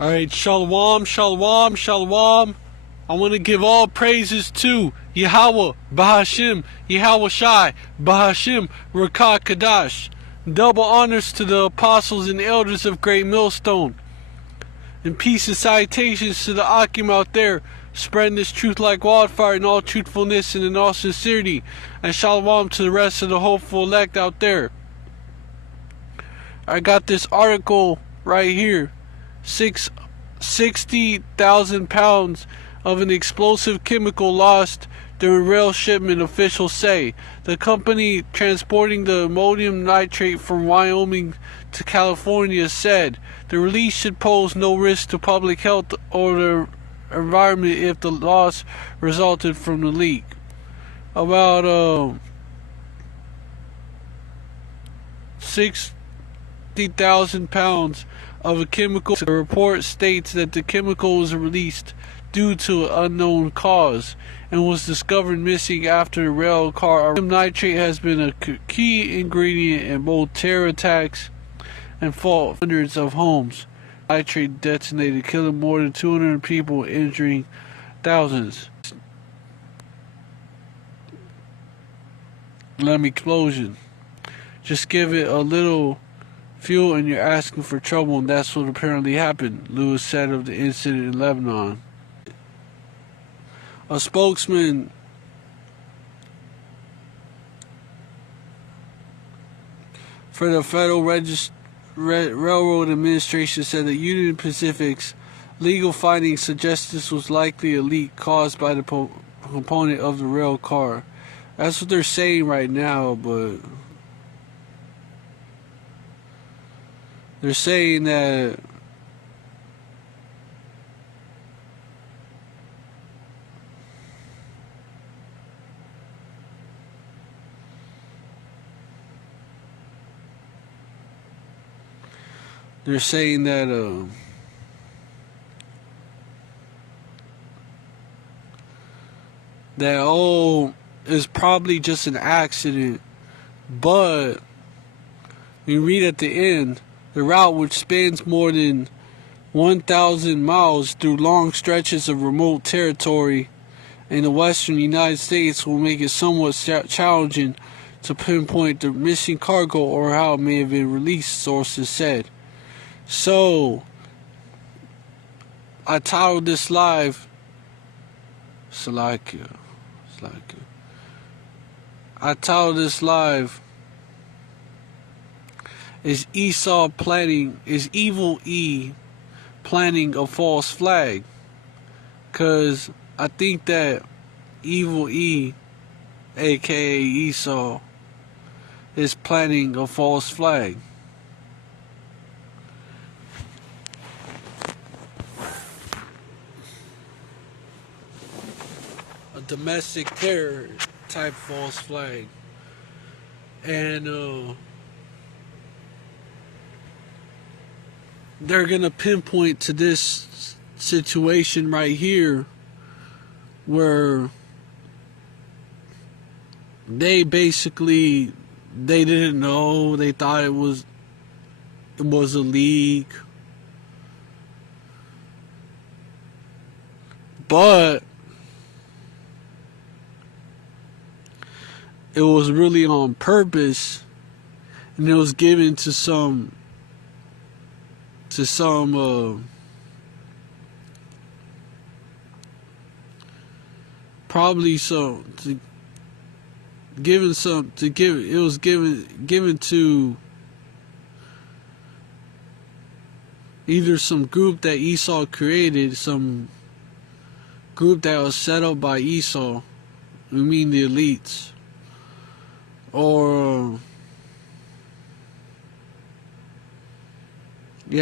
Alright, Shalom, Shalom, Shalom. I want to give all praises to Yahweh, Bahashim, Yahweh Shai, Bahashim, Rakah Kadash. Double honors to the apostles and elders of Great Millstone. And peace and salutations to the Akim out there, spreading this truth like wildfire in all truthfulness and in all sincerity. And Shalom to the rest of the hopeful elect out there. I got this article right here. 60,000 pounds of an explosive chemical lost during rail shipment, officials say. The company transporting the ammonium nitrate from Wyoming to California said the release should pose no risk to public health or the environment if the loss resulted from the leak. About 60,000 pounds of a chemical. The report states that the chemical was released due to an unknown cause and was discovered missing after the rail car. Ammonium nitrate has been a key ingredient in both terror attacks and fought hundreds of homes. Nitrate detonated, killing more than 200 people, injuring thousands. Explosion. Just give it a little fuel and you're asking for trouble, and that's what apparently happened, Lewis said of the incident in Lebanon. A spokesman for the Federal Railroad Administration said that Union Pacific's legal findings suggest this was likely a leak caused by the component of the rail car. That's what they're saying right now, but they're saying that it's probably just an accident, but you read at the end, the route, which spans more than 1,000 miles through long stretches of remote territory in the western United States, will make it somewhat challenging to pinpoint the missing cargo or how it may have been released, sources said. So, I titled this live, Salakia. I titled this live, Is Evil E planning a false flag? Because I think that Evil E, aka Esau, is planning a false flag. A domestic terror type false flag. And they're gonna pinpoint to this situation right here where they didn't know, they thought it was a leak, but it was really on purpose, and it was given to either some group that Esau created, some group that was set up by Esau, I mean the elites, or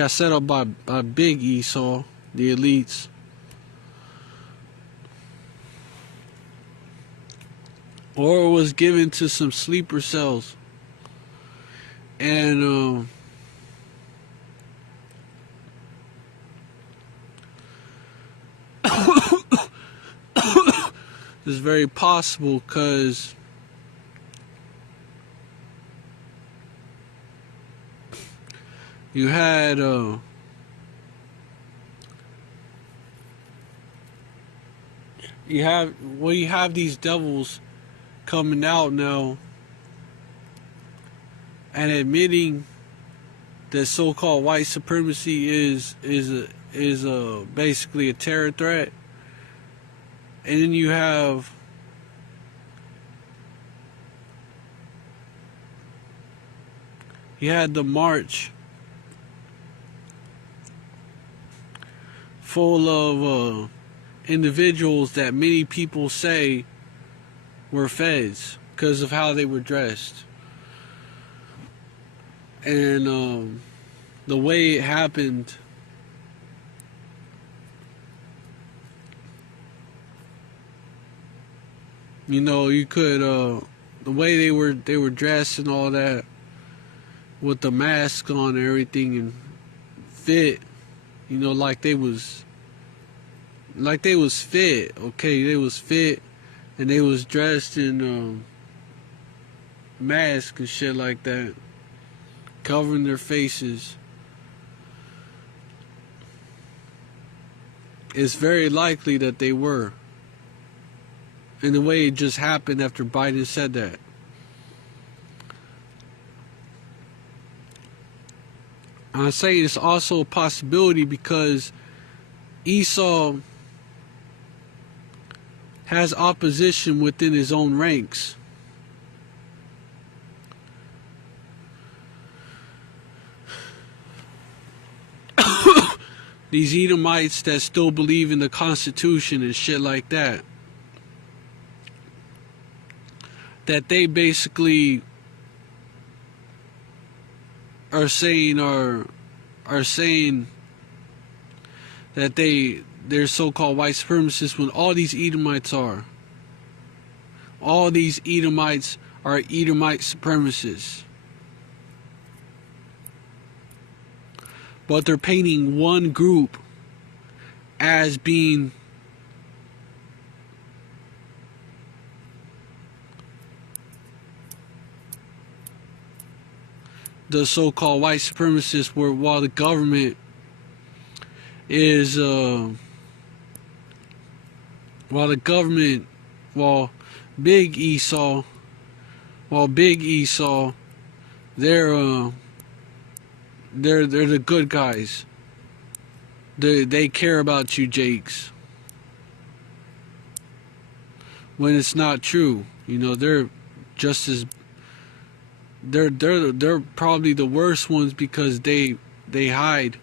set up by Big Esau, the elites. Or it was given to some sleeper cells. And it's very possible, because you had you have these devils coming out now and admitting that so-called white supremacy is basically a terror threat, and then you had the march full of individuals that many people say were feds because of how they were dressed. And the way it happened, you could the way they were dressed and all that, with the masks on and everything, and fit, like they was fit. Okay, they was fit, and they was dressed in masks and shit like that, covering their faces. It's very likely that they were. And the way it just happened after Biden said that. I'm saying it's also a possibility because Esau has opposition within his own ranks. These Edomites that still believe in the Constitution and shit like that. That they basically are saying that they're so-called white supremacists, when all these Edomites are. All these Edomites are Edomite supremacists. But they're painting one group as being the so-called white supremacists, while the government is Big Esau, they're the good guys. They care about you, Jakes. When it's not true, they're just as they're probably the worst ones, because they hide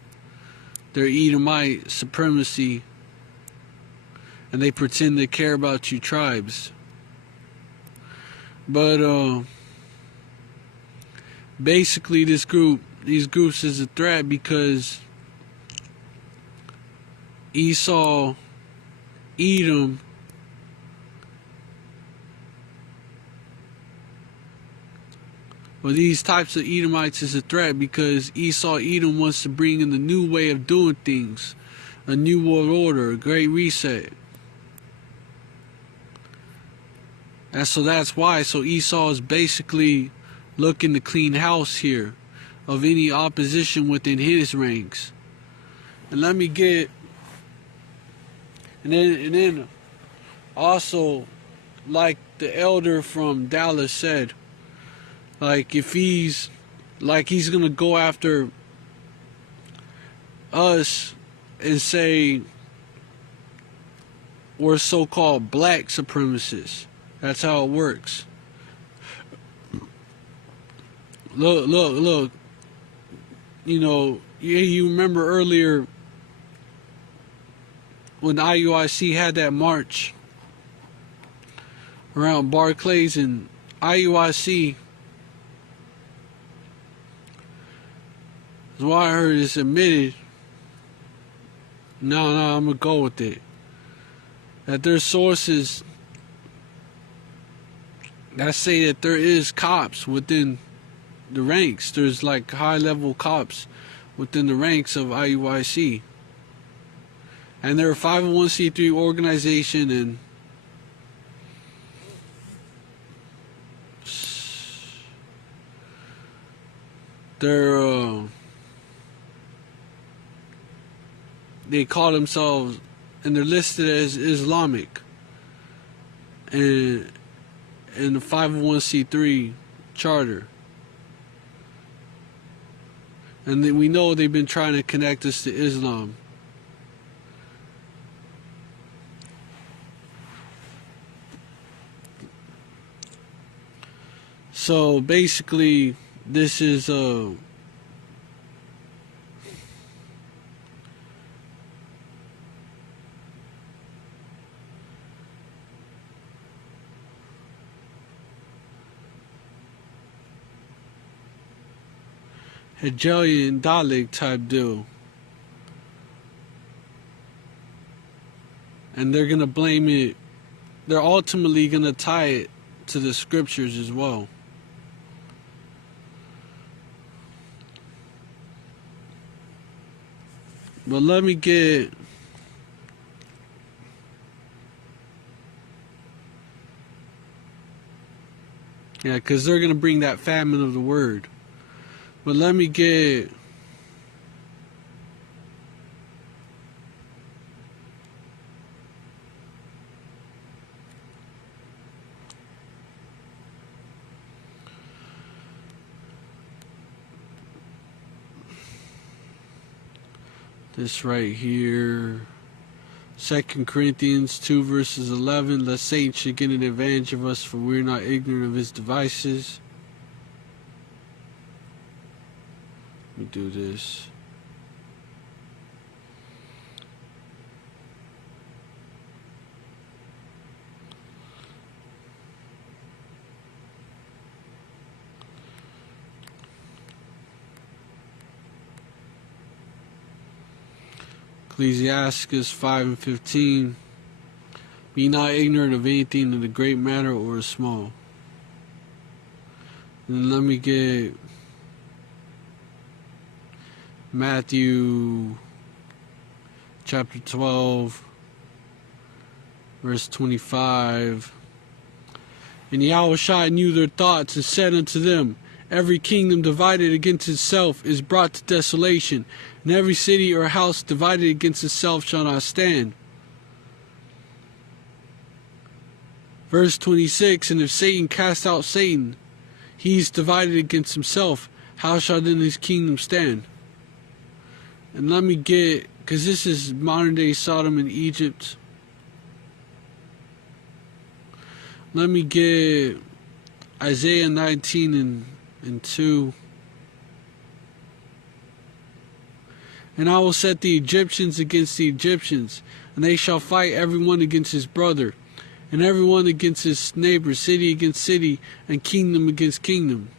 their Edomite supremacy and they pretend to care about you tribes. But basically these groups is a threat because Esau, Edom, well, these types of Edomites is a threat because Esau, Edom wants to bring in the new way of doing things, a new world order, a great reset. And so that's why. So Esau is basically looking to clean house here of any opposition within his ranks. And let me get, and then also, like the elder from Dallas said, like if he's gonna go after us and say we're so-called black supremacists. That's how it works. Look. You remember earlier when the IUIC had that march around Barclays, and IUIC, that's why I heard it's admitted. No, I'm gonna go with it. That there's sources that say that there is cops within the ranks. There's like high-level cops within the ranks of IUIC. And they're a 501c3 organization, and they call themselves, and they're listed as Islamic. and the 501c3 charter. And then we know they've been trying to connect us to Islam. So basically, this is Hegelian Dalek type deal. And they're going to blame it, they're ultimately going to tie it to the scriptures as well. But let me get... Yeah, because they're going to bring that famine of the word. But let me get... this right here. 2 Corinthians 2 verses 11. Lest Satan should get an advantage of us, for we're not ignorant of his devices. Let me do this. Ecclesiastes 5 and 15. Be not ignorant of anything in a great matter or a small. And let me get Matthew chapter 12 verse 25. And Yahushua knew their thoughts and said unto them, every kingdom divided against itself is brought to desolation, and every city or house divided against itself shall not stand. Verse 26, and if Satan cast out Satan, he is divided against himself. How shall then his kingdom stand? And let me get, because this is modern day Sodom and Egypt. Let me get Isaiah 19 and 2. And I will set the Egyptians against the Egyptians, and they shall fight every one against his brother, and every one against his neighbor, city against city, and kingdom against kingdom.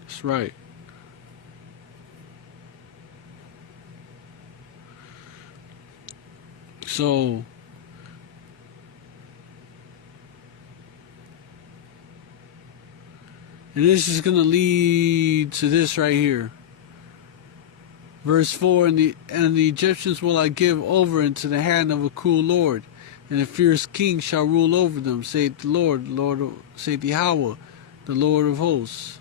That's right. So, and this is going to lead to this right here. Verse 4, and the Egyptians will I give over into the hand of a cruel Lord, and a fierce king shall rule over them, saith the Lord, saith Yahweh, the Lord of hosts.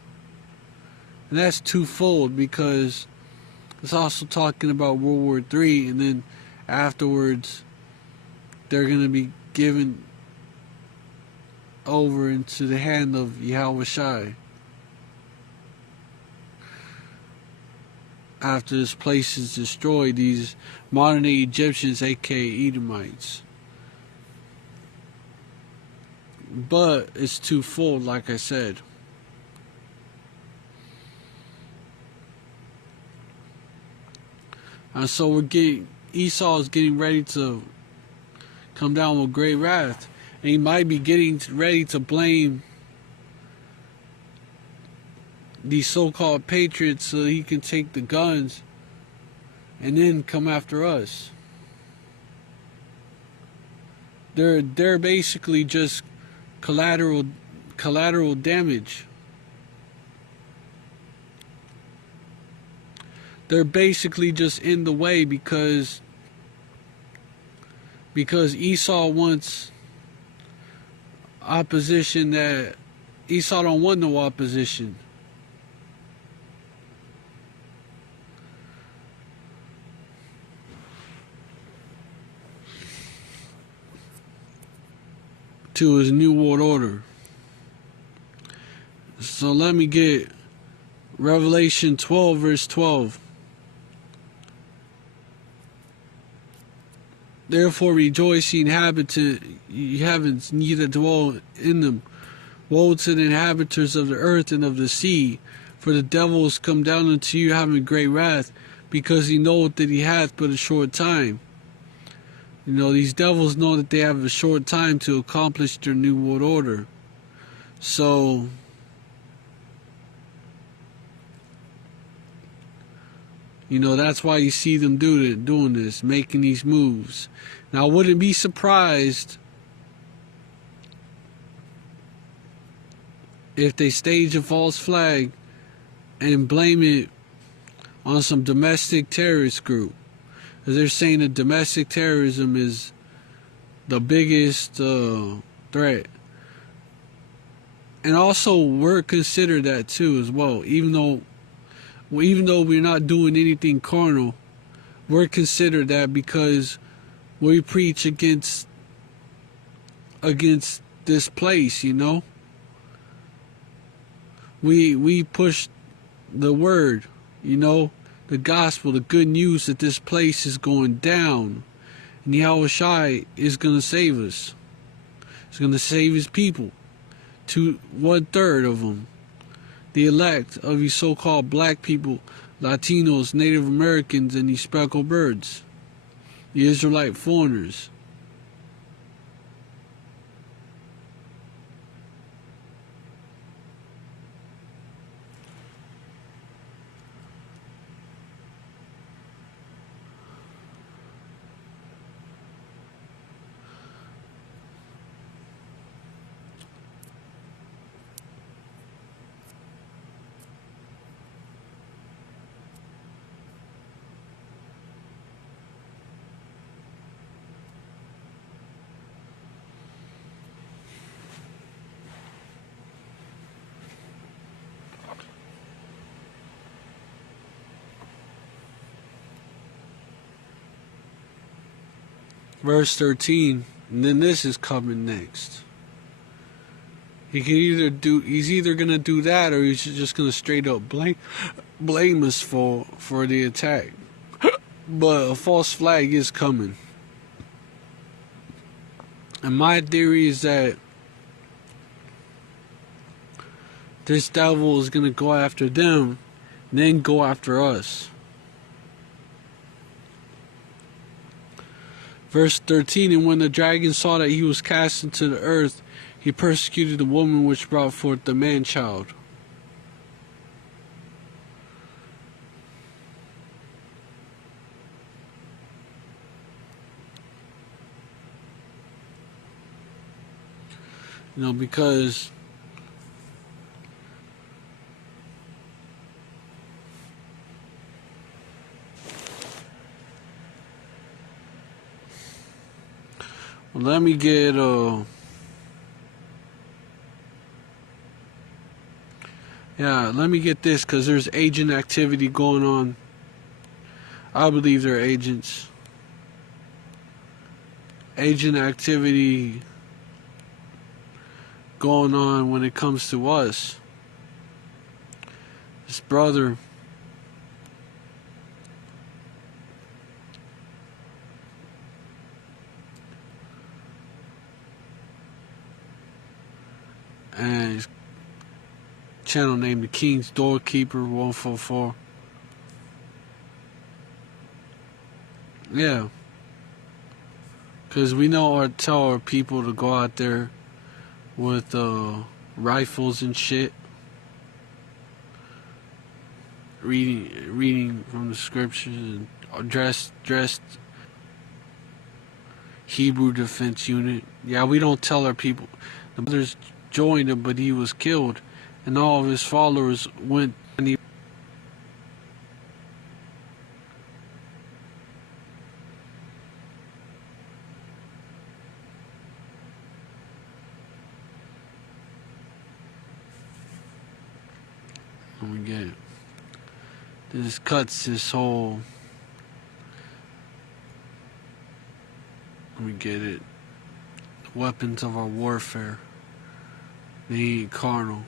And that's twofold, because it's also talking about World War III, and then afterwards they're going to be given over into the hand of Yahushua. After this place is destroyed, these modern day Egyptians, aka Edomites. But it's twofold, like I said. And so Esau is getting ready to come down with great wrath. And he might be getting ready to blame these so-called patriots so he can take the guns and then come after us. They're basically just collateral damage. They're basically just in the way because Esau wants opposition that Esau don't want no opposition. to his new world order. So let me get Revelation 12 verse 12. Therefore rejoice, ye inhabitants, ye that dwell in them. Woe to the inhabitants of the earth and of the sea, for the devil is come down unto you having great wrath, because he knoweth that he hath but a short time. You know, these devils know that they have a short time to accomplish their new world order. So, you know, that's why you see them doing this, making these moves. Now, I wouldn't be surprised if they stage a false flag and blame it on some domestic terrorist group. Because they're saying that domestic terrorism is the biggest threat. And also, we're considered that too as well. Even though we're not doing anything carnal, we're considered that because we preach against this place, you know. We push the word, you know, the gospel, the good news that this place is going down, and Yahweh Shai is going to save us. He's going to save his people, to 1/3 of them, the elect of these so-called black people, Latinos, Native Americans, and these speckled birds, the Israelite foreigners. Verse 13, and then this is coming next. He's either gonna do that, or he's just gonna straight up blame us for the attack. But a false flag is coming. And my theory is that this devil is gonna go after them, and then go after us. Verse 13, and when the dragon saw that he was cast into the earth, he persecuted the woman which brought forth the man-child. You know, because let me get let me get this, because there's agent activity going on. I believe they're agents. Agent activity going on when it comes to us. This brother, and his channel named The King's Doorkeeper 144. Yeah, because we know tell our people to go out there with rifles and shit, reading from the scriptures, and dressed Hebrew Defense Unit. Yeah, we don't tell our people. The brothers joined him, but he was killed, and all of his followers went. And he let me get it. This cuts this whole. Let me get it. weapons of our warfare. They ain't carnal.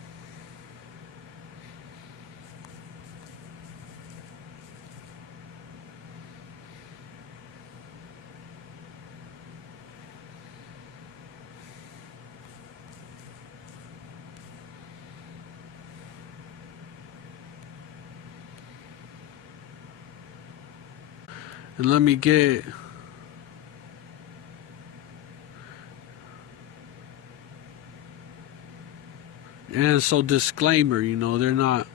And let me get and so disclaimer, they're not,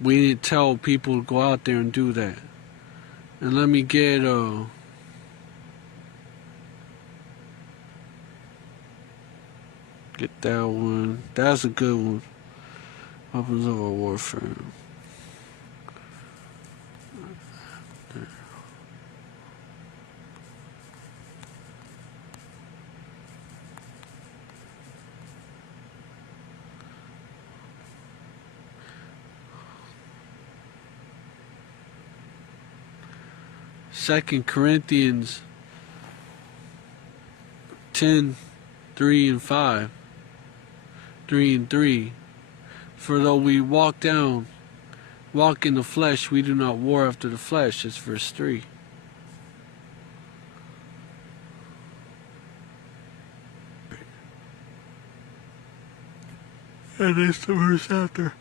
we didn't tell people to go out there and do that. And let me get that one. That's a good one. Weapons of our warfare. 2 Corinthians 10:3-5, 3-3. For though we walk in the flesh, we do not war after the flesh. It's verse 3. And it's the verse after.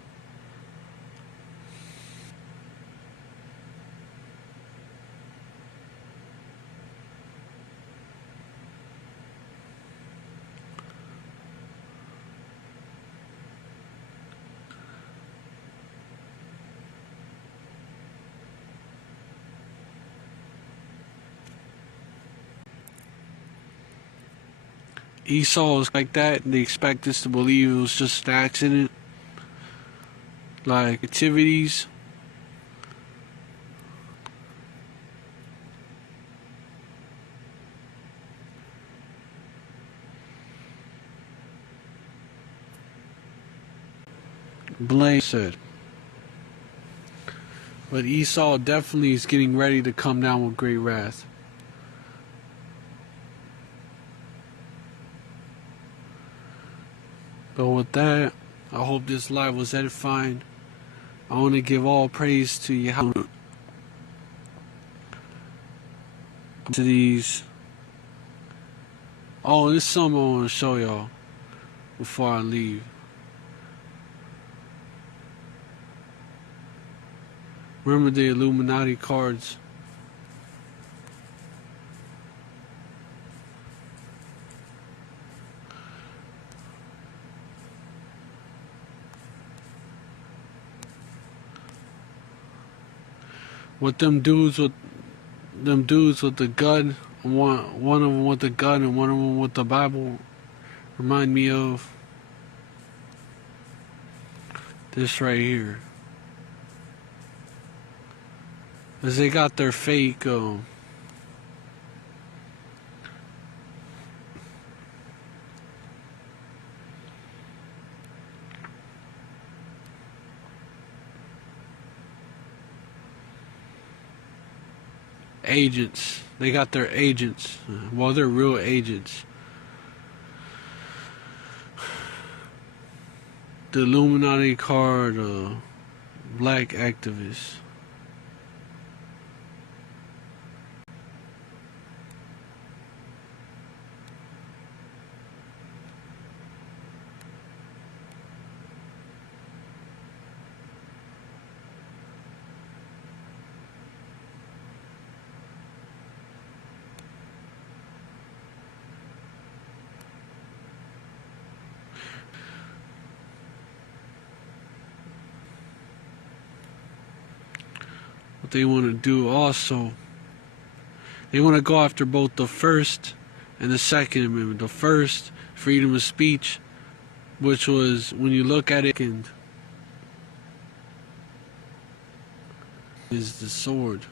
Esau is like that, and they expect us to believe it was just an accident. Like activities. Blame said. But Esau definitely is getting ready to come down with great wrath. But with that, I hope this live was edifying. I want to give all praise to Yahweh. To these. Oh, there's something I want to show y'all before I leave. Remember the Illuminati cards? With them dudes with the gun, one of them with the gun and one of them with the Bible, remind me of this right here. As they got their fake agents. They got their agents. Well, they're real agents. The Illuminati card, black activists. What they want to do also, they want to go after both the First and the Second Amendment. The first, freedom of speech, which was, when you look at it, is the sword.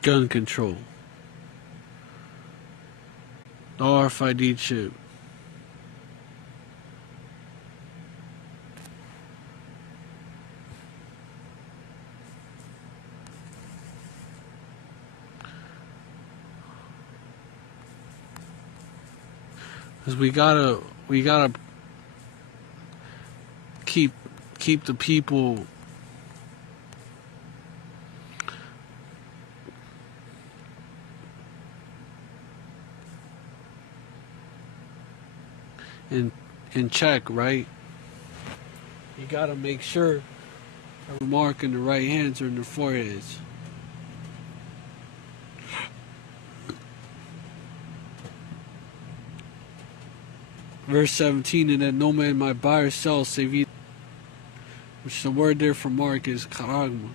Gun control. The RFID chip. Cause we gotta keep the people in check, right? You gotta make sure a mark in the right hands or in their foreheads. Verse 17, and that no man might buy or sell save either, which the word there for mark is karagma,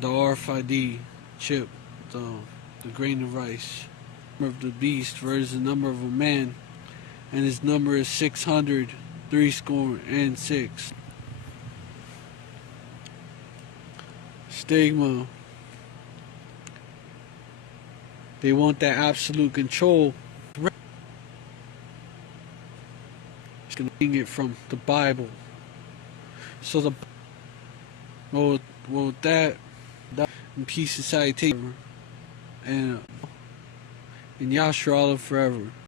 the RFID chip, the grain of rice. Of the beast versus the number of a man, and his number is 636. Stigma. They want that absolute control. Getting it from the Bible. So the that in peace society and Yasher Allah forever.